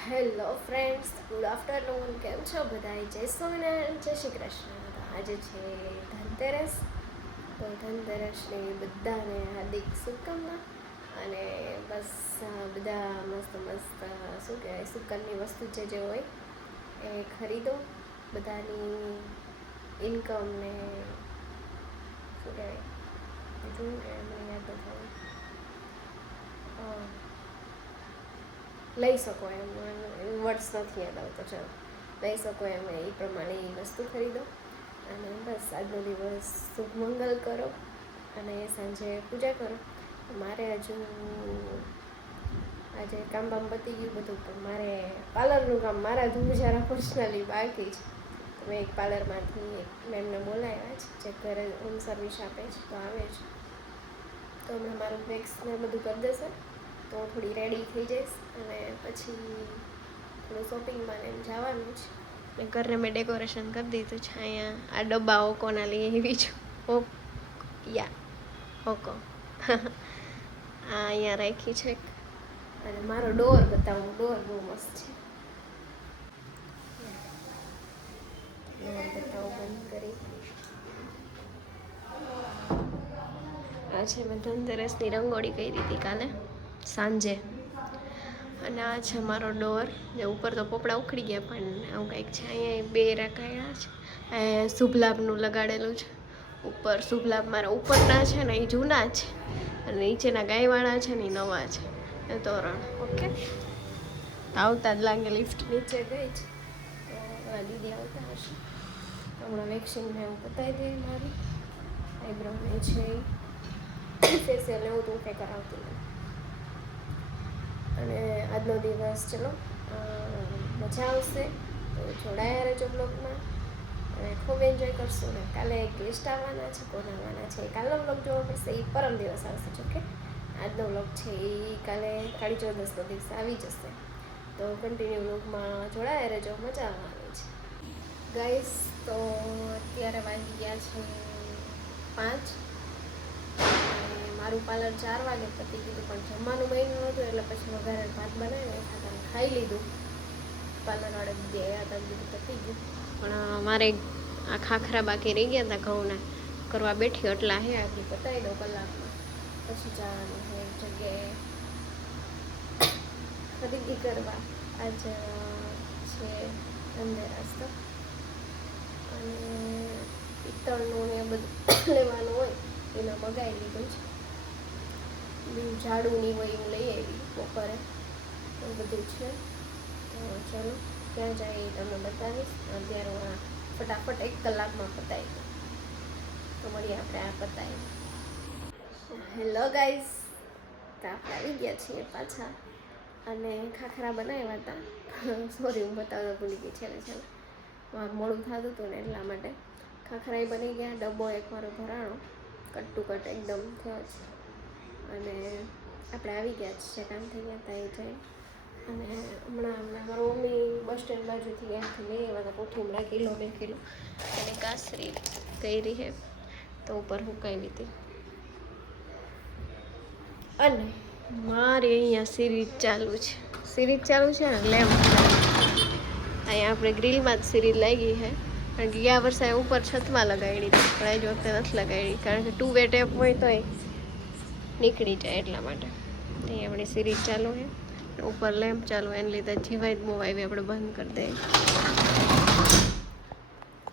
Hello friends, good afternoon. કેમ છો બધા? જય સ્વામિનારાયણ, જય શ્રી કૃષ્ણ. તો આજે છે ધનતેરસ. તો ધનતેરસની બધાને હાર્દિક શુભકામના. અને બસ બધા મસ્ત મસ્ત શું કહેવાય, સુકનની વસ્તુ જે હોય એ ખરીદો. બધાની ઇન્કમ ને શું કહેવાય બીજું કે મને યાદ નથી લઈ શકો એમ વર્ડ્સ નથી યાદ આવતો. ચાલો, લઈ શકો એમ એ પ્રમાણે એ વસ્તુ ખરીદો. અને બસ આજનો દિવસ શુભ મંગલ કરો અને સાંજે પૂજા કરો. મારે હજુ આજે કામ બામ પતી ગયું બધું, પણ મારે પાર્લરનું કામ મારા ધૂમજારા પર્સનલી બાકી છે. મેં એક પાર્લરમાંથી એક મેમને બોલાવ્યા છે જે ઘરે હોમ સર્વિસ આપે છે, તો આવે છે. તો હમણાં મારું વેક્સ ને બધું કરી દેશે તો હું થોડી રેડી થઈ જઈશ. અને પછી થોડું શોપિંગમાં એમ જવાનું છે. મેં ઘરને મેં ડેકોરેશન કરી દીધું છે. અહીંયા આ ડબ્બા ઓકોના લઈ એવી છું. ઓકો આ અહીંયા રાખી છે. અને મારો ડોર બતાવું, ડોર બહુ મસ્ત છે. ડોર બતાવું બંધ કરી. આ છે મેં ધનતેરસની રંગોળી કરી હતી કાલે સાંજે. અને આ છે મારો ડોર. જે ઉપર તો પોપડા ઉખડી ગયા, પણ આવું કંઈક છે. અહીંયા બે રખાયા છે. શુભ લાભનું લગાડેલું છે ઉપર. શુભ લાભ મારા ઉપરના છે ને એ જૂના છે, અને નીચેના ગાયવાળા છે ને એ નવા છે. એ તોરણ ઓકે. આવતા જ લાગે લિફ્ટ નીચે ગઈ છે, તો દીદી આવતા હશે. હમણાં વેક્સિનને હું બતાવી દઈએ. મારી આઈબ્રોને છે ફેશિયલ એવું તો હું કંઈ કરાવતી નહીં. અને આજનો દિવસ ચલો મજા આવશે, તો જોડાયા રહેજો બ્લોગમાં અને ખૂબ એન્જોય કરશું. ને કાલે ગેસ્ટ આવવાના છે, કોણ આવવાના છે કાલનો બ્લોગ જોવો પડશે. એ પરમ દિવસ આવશે. જો કે આજનો બ્લોગ છે એ કાલે કાળી ચૌદસનો દિવસ આવી જશે. તો કન્ટિન્યુ બ્લોગમાં જોડાયા રહેજો, મજા આવવાની છે ગાઈસ. તો અત્યારે વાગી ગયા છે 5. મારું પાર્લર 4 વાગે પતી ગયું, પણ જમવાનું બન્યું નહોતું એટલે પછી વઘારેલ ભાત બનાવીને ખાતા ખાઈ લીધું. પાર્લરવાળે ગયા હતા, બધું પતી ગયું. પણ મારે આ ખાખરા બાકી રહી ગયા હતા ઘઉંના, કરવા બેઠી એટલા હે આગળ પતાવી દો કલાકમાં. પછી જવાનું છે એક જગ્યાએ ખરીદી કરવા. આજ છે ધનતેરસ, તો અને પિત્તળનું ને બધું લેવાનું હોય એના મગાવી લીધું છે. ઝાડુની હોય હું લઈ આવી બપોરે, એવું બધું છે. તો ચલો ક્યાં જાય એ તમને બતાવીશ. અત્યારે હું ફટાફટ 1 કલાકમાં પતાવી દઉં, તો મળીએ આપણે આ પતાવી. હેલો ગાઈઝ, તો આપણે આવી ગયા છીએ પાછા. અને ખાખરા બનાવ્યા હતા. સોરી, હું બતાવતા ભૂલી ગઈ છેલ્લે મારું મોડું થતું હતું ને એટલા માટે. ખાખરા બની ગયા. ડબ્બો એક મારો ભરાણો કટ ટુ કટ એકદમ થયો છે. અને આપણે આવી ગયા છે, કામ થઈ ગયા હતા એ જાય. અને હમણાં મારો મમ્મી બસ સ્ટેન્ડ બાજુથી ત્યાંથી લઈ આવ્યા હતા કોઠીમડા, કિલો 2 કિલો. અને કાસરી કરી છે તો ઉપર હુકાવી હતી. અને મારે અહીંયા સિરીઝ ચાલુ છે. સિરીઝ ચાલુ છે ને લેમ્પ. અહીંયા આપણે ગ્રીલમાં જ સિરીઝ લાગી છે. કારણ કે ગયા વર્ષે ઉપર છતમાં લગાડી હતી, પણ આજ વખતે નથી લગાડી. કારણ કે 2 વે ટેપ હોય તોય નીકળી જાય એટલા માટે. અહીં આપણી સિરીઝ ચાલુ છે, ઉપર લેમ્પ ચાલુ, એને લીધે જીવાય બહુ આવી આપણે બંધ કરી દઈએ.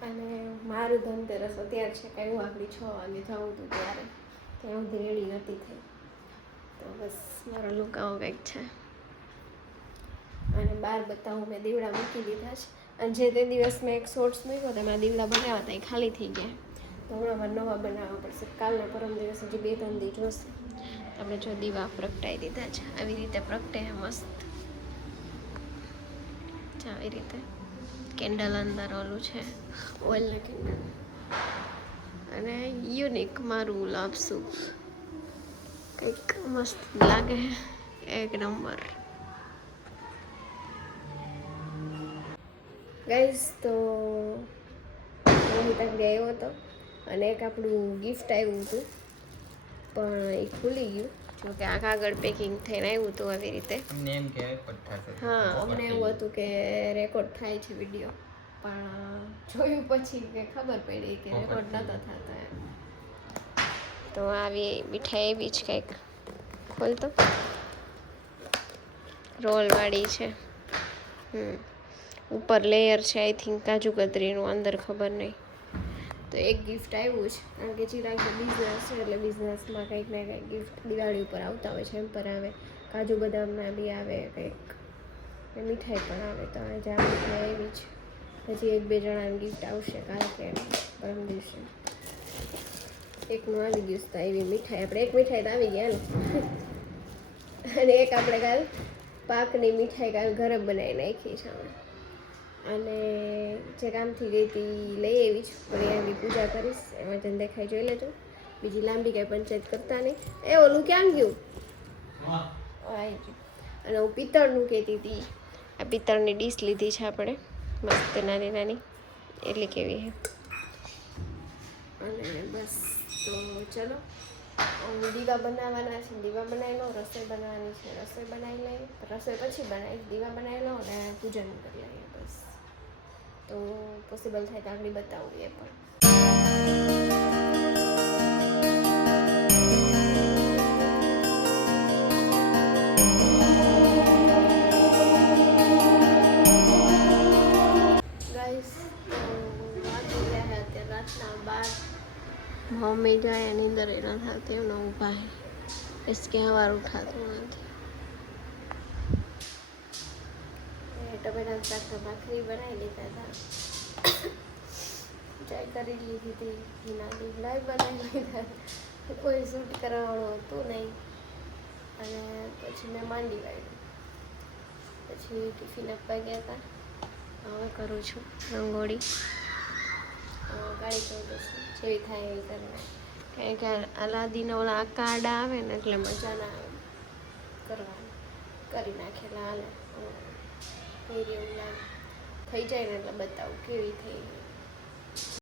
અને મારું ધનતેરસ અત્યારે છે કે હું આપણી 6 વાગે જવું હતું ત્યારે ત્યાં સુધી રેડી નથી થઈ. તો બસ મારો લુક આવો કંઈક છે. અને બહાર બતાવું, મેં દીવડા મૂકી દીધા છે. અને જે તે દિવસ મેં એક શોર્ટ્સ મૂક્યો તો એમાં દીવડા બનાવ્યા હતા, એ ખાલી થઈ ગયા. તો હમણાં મારે નવા બનાવવા પડશે. કાલના પરમ દિવસ હજી 2-3 દી જોશે. આપણે જો દીવા પ્રગટાવી દીધા છે, આવી રીતે પ્રગટે મસ્ત. આવી રીતે કેન્ડલ અંદર ઓલું છે ઓઇલના કેન્ડલ. અને યુનિક મારું લાપસું કંઈક મસ્ત લાગે, એક નંબર. ગાઈઝ, તો મોહિત આગળ આવ્યો હતો અને એક આપણું ગિફ્ટ આવ્યું હતું, પણ એ ખુલી ગયું. જો કે આ કાગળ પેકિંગ થઈને આવ્યું હતું આવી રીતે. અમને એમ કે રેકોર્ડ થશે. હા, અમને એવું હતું કે રેકોર્ડ થાય છે વિડીયો, પણ જોયું પછી કે ખબર પડી કે રેકોર્ડ નહોતો થતો એમ. તો આવી મીઠાઈ એવી જ કંઈક ખોલતો રોલવાળી છે. ઉપર લેયર છે આઈ થિંક કાજુ કતરીનું, અંદર ખબર નહીં. તો એક ગિફ્ટ આવ્યું છે, કારણ કે ચિરાગ બિઝનેસ છે એટલે બિઝનેસમાં કંઈક ને કંઈક ગિફ્ટ દિવાળી ઉપર આવતા હોય છે. એમ પર આવે, કાજુ બદામના બી આવે કંઈક, મીઠાઈ પણ આવે. તો આજે આ મીઠાઈ આવી છે. હજી 1-2 જણાને ગિફ્ટ આવશે કાલે કે પરમ દિવસે. એકનું આવી ગયું તો એવી મીઠાઈ, આપણે એક મીઠાઈ તો આવી ગયા ને. અને એક આપણે કાલ પાકની મીઠાઈ કાલ ઘરે બનાવી નાખી છે અમે. અને જે કામથી ગઈ હતી લઈ આવી જ, પણ એની પૂજા કરીશ, એમાં જન દેખાય જોઈ લેજો. બીજી લાંબી કાંઈ પંચાયત કરતા નહીં. એ ઓલું ક્યાં ગયું? આવી ગયું. અને હું પિત્તળનું કહેતી હતી, આ પિત્તળની ડીશ લીધી છે આપણે, મસ્ત નાની નાની, એટલી કેવી છે. અને બસ તો ચલો, દીવા બનાવવાના છે, દીવા બનાવી લો. રસોઈ બનાવવાની છે, રસોઈ બનાવી લઈએ. રસોઈ પછી બનાવીશ, દીવા બનાવી લો અને પૂજન કરી લઈએ બસ. તો પોસિબલ થાય તો આગળ બતાવું એ પણ. ગાઈસ, તો વાગી ગયા અત્યારે રાતના 12. મમ્મી જાય એની અંદર એના થતી એમને ઊભા હે, બસ કે સવાર ઉઠાતું નથી. ટમેટાનું શાક તો ભાખરી બનાવી લીધા હતા, ચાય કરી લીધી હતી, ઘીના લીમડાઈ બનાવી લીધા. કોઈ શૂટ કરવાનું હતું નહીં. અને પછી મેં માંડી વાળ્યું. પછી ટિફિન આપવા ગયા હતા. હવે કરું છું રંગોળી. કાળી ચૌદસ જેવી થાય એવી કરવાની, કારણ કે આ લાદીના ઓલા કાર્ડ આવે ને એટલે મજા ના આવે કરવાની. કરી નાખેલા હાલે એવું લાગે. થઈ જાય ને એટલે બતાવું કેવી થઈ.